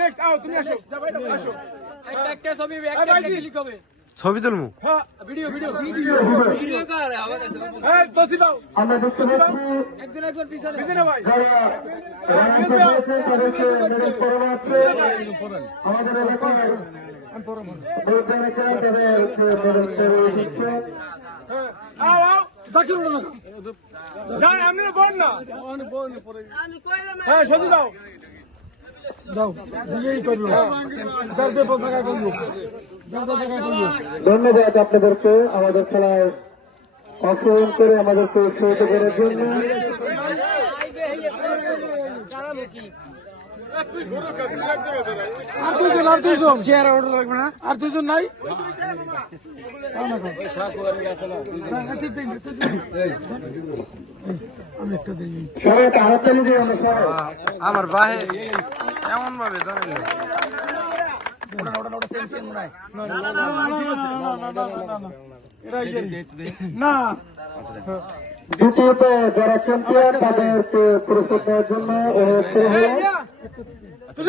next আও তুমি আসো আসো একটা ছবি একটা ক্লিক হবে ছবি তুলমু হ্যাঁ ভিডিও কার আওয়াজ আছে এই তসিবাও আমরা দেখতে পাচ্ছি একজন পিছনে বিজনে ভাই যারা রাজনীতি হয়েছে তাদেরকে মেডেল পড়ানো হচ্ছে আমাদের এলাকায় বলতে রেখে তাদেরকে মেডেল পড়ানো হচ্ছে হ্যাঁ আও আও জাকির উড়ো না যাই আমি না বল না আমি কইলাম হ্যাঁ সজি দাও দাও দিয়েই করলো দরদে পকাকা করলো দরদে পকাকা করলো ধন্যবাদ আপনাদেরকে আমাদের খেলায় অংশগ্রহণ করে আমাদেরকে উৎসাহিত করার জন্য আর দুইজন চেয়ার অর্ডার লাগবে না আর দুইজন নাই সবাই একটা হাততালি দিয়ে আমরা সবাই আমার বাহে এমন ভাবে জানাইল না দ্বিতীয়ত যারা চ্যাম্পিয়ন তাদেরকে পুরস্কার দেওয়ার জন্য অনুরোধ করা হলো তুই